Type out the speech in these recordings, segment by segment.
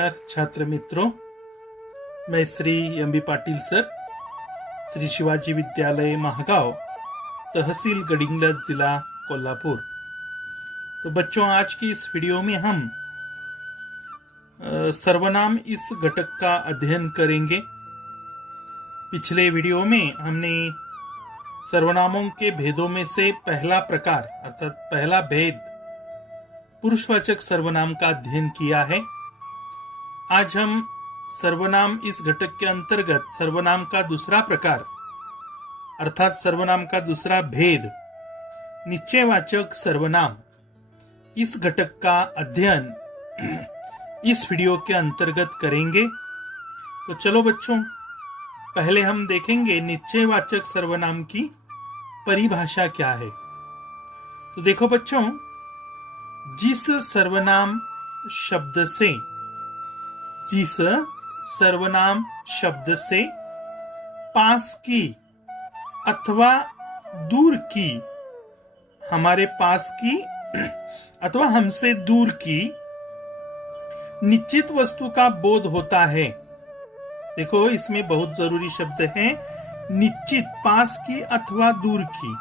नमस्कार छात्र मित्रों, मैं श्री एम.बी. पाटिल सर, श्री शिवाजी विद्यालय महागांव, तहसील गडिंग्लज, जिला कोल्हापुर। तो बच्चों, आज की इस वीडियो में हम सर्वनाम इस घटक का अध्ययन करेंगे। पिछले वीडियो में हमने सर्वनामों के भेदों में से पहला प्रकार अर्थात पहला भेद पुरुषवाचक सर्वनाम का अध्ययन किया है। आज हम सर्वनाम इस घटक के अंतर्गत सर्वनाम का दूसरा प्रकार अर्थात सर्वनाम का दूसरा भेद निश्चयवाचक सर्वनाम इस घटक का अध्ययन इस वीडियो के अंतर्गत करेंगे। तो चलो बच्चों, पहले हम देखेंगे निश्चयवाचक सर्वनाम की परिभाषा क्या है। तो देखो बच्चों, जिस सर्वनाम शब्द से पास की अथवा दूर की, हमारे पास की अथवा हमसे दूर की निश्चित वस्तु का बोध होता है। देखो, इसमें बहुत जरूरी शब्द है निश्चित, पास की अथवा दूर की,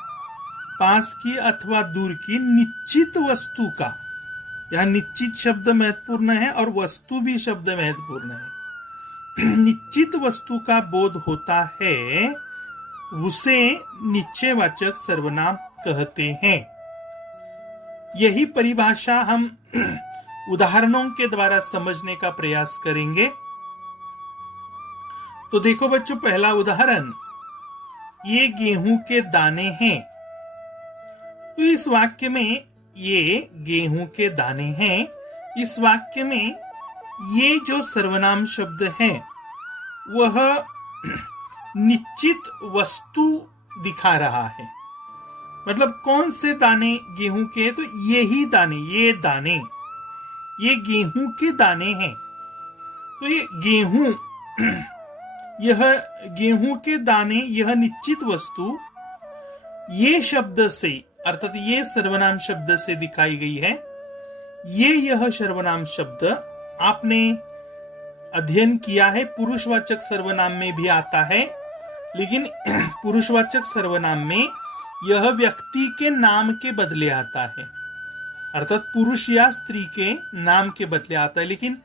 पास की अथवा दूर की निश्चित वस्तु का। यह निश्चित शब्द महत्वपूर्ण है और वस्तु भी शब्द महत्वपूर्ण है। निश्चित वस्तु का बोध होता है, उसे निश्चयवाचक सर्वनाम कहते हैं। यही परिभाषा हम उदाहरणों के द्वारा समझने का प्रयास करेंगे। तो देखो बच्चों, पहला उदाहरण, ये गेहूं के दाने हैं। तो इस वाक्य में ये गेहूं के दाने हैं, इस वाक्य में ये जो सर्वनाम शब्द है वह निश्चित वस्तु दिखा रहा है। मतलब कौन से दाने गेहूं के, तो यही दाने, ये दाने, ये गेहूं के दाने हैं। तो ये गेहूं, यह गेहूं के दाने, यह निश्चित वस्तु ये शब्द से अर्थात ये सर्वनाम शब्द से दिखाई गई है। यह सर्वनाम शब्द आपने अध्ययन किया है, पुरुषवाचक सर्वनाम में भी आता है, लेकिन पुरुषवाचक सर्वनाम में यह व्यक्ति के नाम के बदले आता है, अर्थात पुरुष या स्त्री के नाम के बदले आता है। लेकिन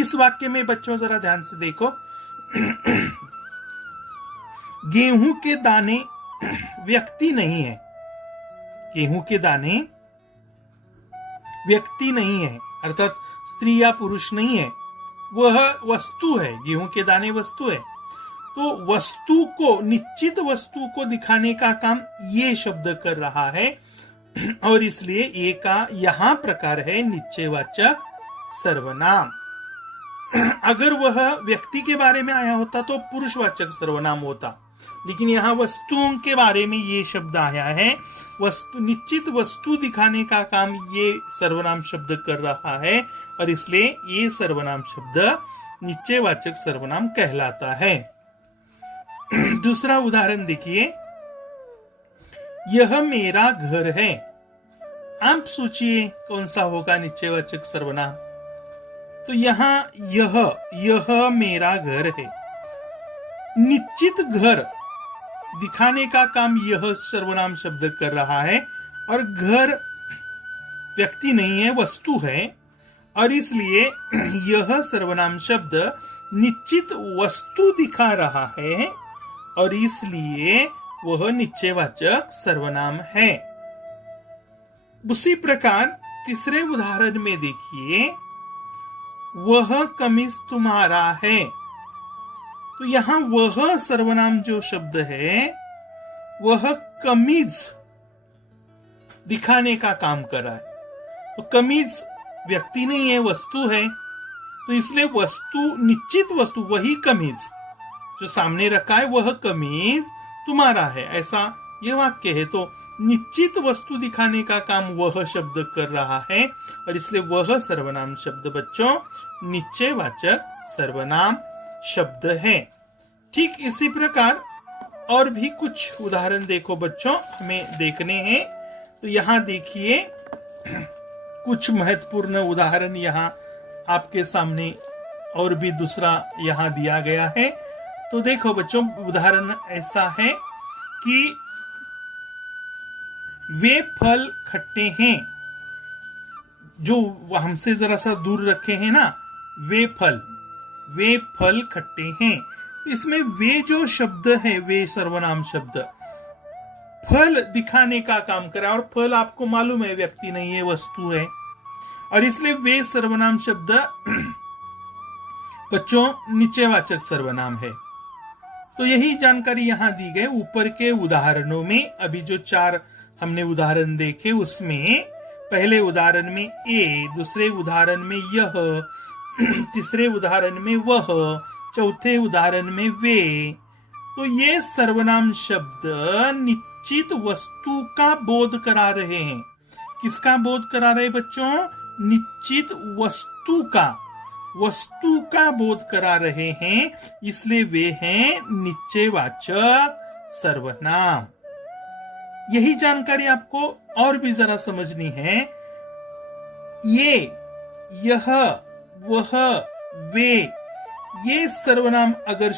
इस वाक्य में बच्चों जरा ध्यान से देखो, गेहूं के दाने व्यक्ति नहीं है, गेहूं के दाने व्यक्ति नहीं है, अर्थात स्त्री या पुरुष नहीं है, वह वस्तु है। गेहूं के दाने वस्तु है। तो वस्तु को, निश्चित वस्तु को दिखाने का काम ये शब्द कर रहा है और इसलिए ये का यहां प्रकार है निश्चयवाचक सर्वनाम। अगर वह व्यक्ति के बारे में आया होता तो पुरुषवाचक सर्वनाम होता, लेकिन यहाँ वस्तुओं के बारे में ये शब्द आया है। वस्तु, निश्चित वस्तु दिखाने का काम ये सर्वनाम शब्द कर रहा है और इसलिए ये सर्वनाम शब्द निश्चयवाचक सर्वनाम कहलाता है। दूसरा उदाहरण देखिए, यह मेरा घर है। आप सोचिए कौन सा होगा निश्चयवाचक सर्वनाम। तो यहाँ यह मेरा घर है, निश्चित घर दिखाने का काम यह सर्वनाम शब्द कर रहा है और घर व्यक्ति नहीं है, वस्तु है, और इसलिए यह सर्वनाम शब्द निश्चित वस्तु दिखा रहा है और इसलिए वह निश्चयवाचक सर्वनाम है। उसी प्रकार तीसरे उदाहरण में देखिए, वह कमीज तुम्हारा है। तो यहां वह सर्वनाम जो शब्द है वह कमीज दिखाने का काम कर रहा है। तो कमीज व्यक्ति नहीं है, वस्तु है, तो इसलिए वस्तु, निश्चित वस्तु, वही कमीज जो सामने रखा है वह कमीज तुम्हारा है, ऐसा यह वाक्य है। तो निश्चित वस्तु दिखाने का काम वह शब्द कर रहा है और इसलिए वह सर्वनाम शब्द बच्चों निश्चयवाचक सर्वनाम शब्द है। ठीक इसी प्रकार और भी कुछ उदाहरण देखो बच्चों, हमें देखने हैं। तो यहां देखिए कुछ महत्वपूर्ण उदाहरण यहाँ आपके सामने और भी दूसरा यहां दिया गया है। तो देखो बच्चों, उदाहरण ऐसा है कि वे फल खट्टे हैं, जो हमसे जरा सा दूर रखे हैं ना, वे फल खट्टे हैं। इसमें वे जो शब्द है, वे सर्वनाम शब्द फल दिखाने का काम करा, और फल आपको मालूम है व्यक्ति नहीं है, वस्तु है, और इसलिए वे सर्वनाम शब्द बच्चों निश्चयवाचक सर्वनाम है। तो यही जानकारी यहां दी गई। ऊपर के उदाहरणों में अभी जो 4 हमने उदाहरण देखे, उसमें पहले उदाहरण में ए, दूसरे उदाहरण में यह, तीसरे उदाहरण में वह, चौथे उदाहरण में वे, तो ये सर्वनाम शब्द निश्चित वस्तु का बोध करा रहे हैं। किसका बोध करा रहे बच्चों? निश्चित वस्तु का बोध करा रहे हैं, इसलिए वे हैं निश्चयवाचक सर्वनाम। यही जानकारी आपको और भी जरा समझनी है। ये, यह, वह, वे, ये सर्वनाम अगर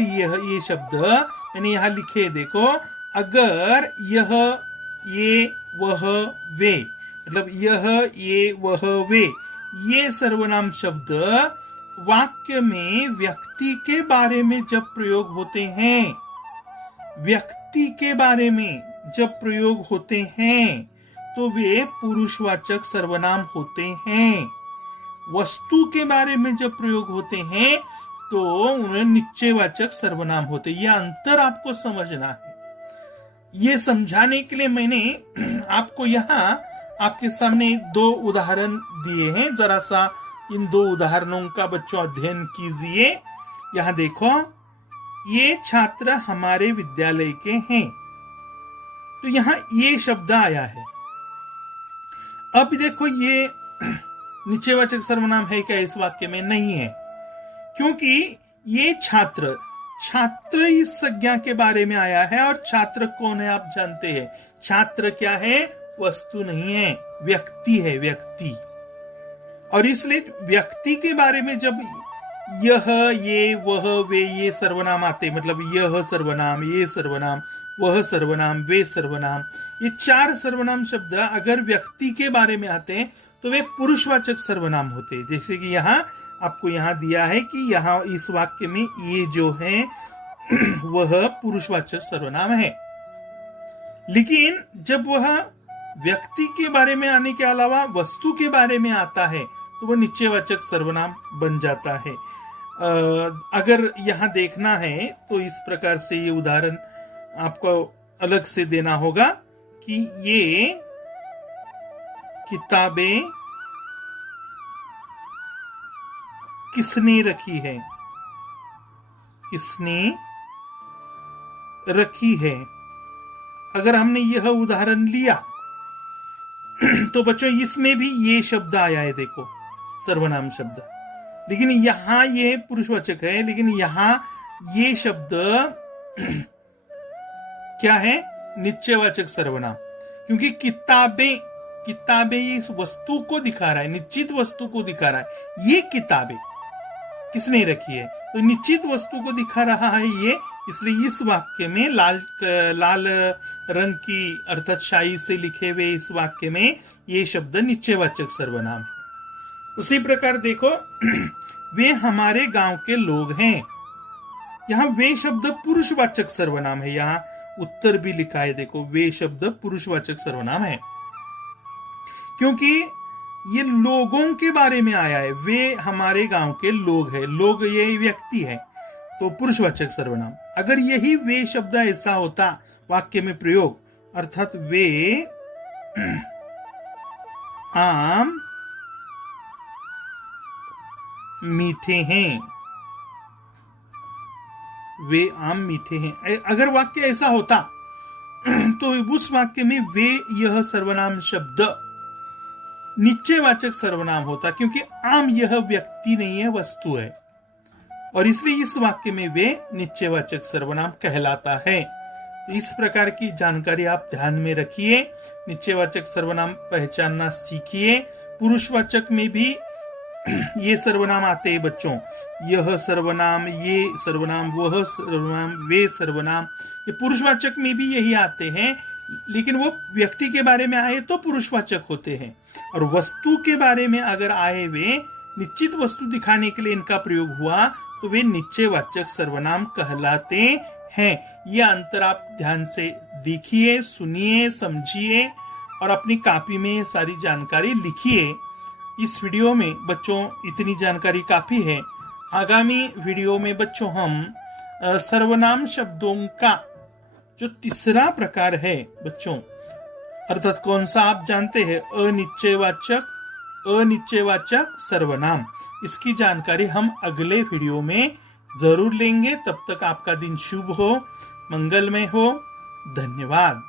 ये शब्द यानी यहां लिखे देखो, अगर यह, ये, वह, वे, मतलब यह, ये, वह, वे, ये सर्वनाम शब्द वाक्य में व्यक्ति के बारे में जब प्रयोग होते हैं, व्यक्ति के बारे में जब प्रयोग होते हैं, तो वे पुरुषवाचक सर्वनाम होते हैं। वस्तु के बारे में जब प्रयोग होते हैं, तो उन्हें निश्चयवाचक सर्वनाम होते हैं। यह अंतर आपको समझना है। ये समझाने के लिए मैंने आपको यहाँ आपके सामने 2 उदाहरण दिए हैं। जरा सा इन 2 उदाहरणों का बच्चों अध्ययन कीजिए। यहाँ देखो, ये छात्र हमारे विद्यालय के हैं, तो यहाँ ये शब्द आया है। अब देखो, ये निश्चयवाचक सर्वनाम है क्या? इस वाक्य में नहीं है, क्योंकि ये छात्र इस संज्ञा के बारे में आया है, और छात्र कौन है आप जानते हैं। छात्र क्या है? वस्तु नहीं है, व्यक्ति है, व्यक्ति। और इसलिए व्यक्ति के बारे में जब यह, ये, वह, वे, ये सर्वनाम आते, मतलब यह सर्वनाम, ये सर्वनाम, वह सर्वनाम, वे सर्वनाम, ये 4 सर्वनाम शब्द अगर व्यक्ति के बारे में आते हैं, तो वे पुरुषवाचक सर्वनाम होते हैं। जैसे कि यहाँ आपको यहाँ दिया है कि यहाँ इस वाक्य में ये जो है वह पुरुषवाचक सर्वनाम है। लेकिन जब वह व्यक्ति के बारे में आने के अलावा वस्तु के बारे में आता है, तो वह निश्चयवाचक सर्वनाम बन जाता है। अगर यहाँ देखना है तो इस प्रकार से ये उदाहरण आपको अलग से देना होगा कि ये किताबें किसने रखी है, किसने रखी है। अगर हमने यह उदाहरण लिया तो बच्चों इसमें भी ये शब्द आया है, देखो सर्वनाम शब्द, लेकिन यहां ये पुरुषवाचक है, लेकिन यहां ये शब्द क्या है? निश्चयवाचक सर्वनाम। क्योंकि किताबें इस वस्तु को दिखा रहा है, निश्चित वस्तु को दिखा रहा है। ये किताबें किसने रखी है, तो निश्चित वस्तु को दिखा रहा है ये, इसलिए इस वाक्य में लाल रंग की अर्थात शाही से लिखे हुए इस वाक्य में ये शब्द निश्चयवाचक सर्वनाम है। उसी प्रकार देखो, वे हमारे गांव के लोग हैं, यहां वे शब्द पुरुषवाचक सर्वनाम है। यहां उत्तर भी लिखा है, देखो वे शब्द पुरुषवाचक सर्वनाम है, क्योंकि ये लोगों के बारे में आया है। वे हमारे गांव के लोग हैं, लोग ये व्यक्ति है, तो पुरुषवाचक सर्वनाम। अगर यही वे शब्द ऐसा होता वाक्य में प्रयोग, अर्थात वे आम मीठे हैं, वे आम मीठे हैं, अगर वाक्य ऐसा होता तो उस वाक्य में वे यह सर्वनाम शब्द निश्चयवाचक सर्वनाम होता, क्योंकि आम यह व्यक्ति नहीं है, वस्तु है, और इसलिए इस वाक्य में वे निश्चयवाचक सर्वनाम कहलाता है। तो इस प्रकार की जानकारी आप ध्यान में रखिए, निश्चयवाचक सर्वनाम पहचानना सीखिए। पुरुषवाचक में भी ये सर्वनाम आते हैं बच्चों, यह सर्वनाम, ये सर्वनाम, वह सर्वनाम, वे सर्वनाम, ये पुरुषवाचक में भी यही आते हैं, लेकिन वो व्यक्ति के बारे में आए तो पुरुषवाचक होते हैं, और वस्तु के बारे में अगर आए, वे निश्चित वस्तु दिखाने के लिए इनका प्रयोग हुआ तो वे निश्चयवाचक सर्वनाम कहलाते हैं। यह अंतर आप ध्यान से देखिए, सुनिए, समझिए और अपनी कॉपी में सारी जानकारी लिखिए। इस वीडियो में बच्चों इतनी जानकारी काफी है। आगामी वीडियो में बच्चों हम सर्वनाम शब्दों का जो तीसरा प्रकार है बच्चों, अर्थात कौन सा आप जानते हैं, अनिश्चयवाचक सर्वनाम, इसकी जानकारी हम अगले वीडियो में जरूर लेंगे। तब तक आपका दिन शुभ हो, मंगलमय हो। धन्यवाद।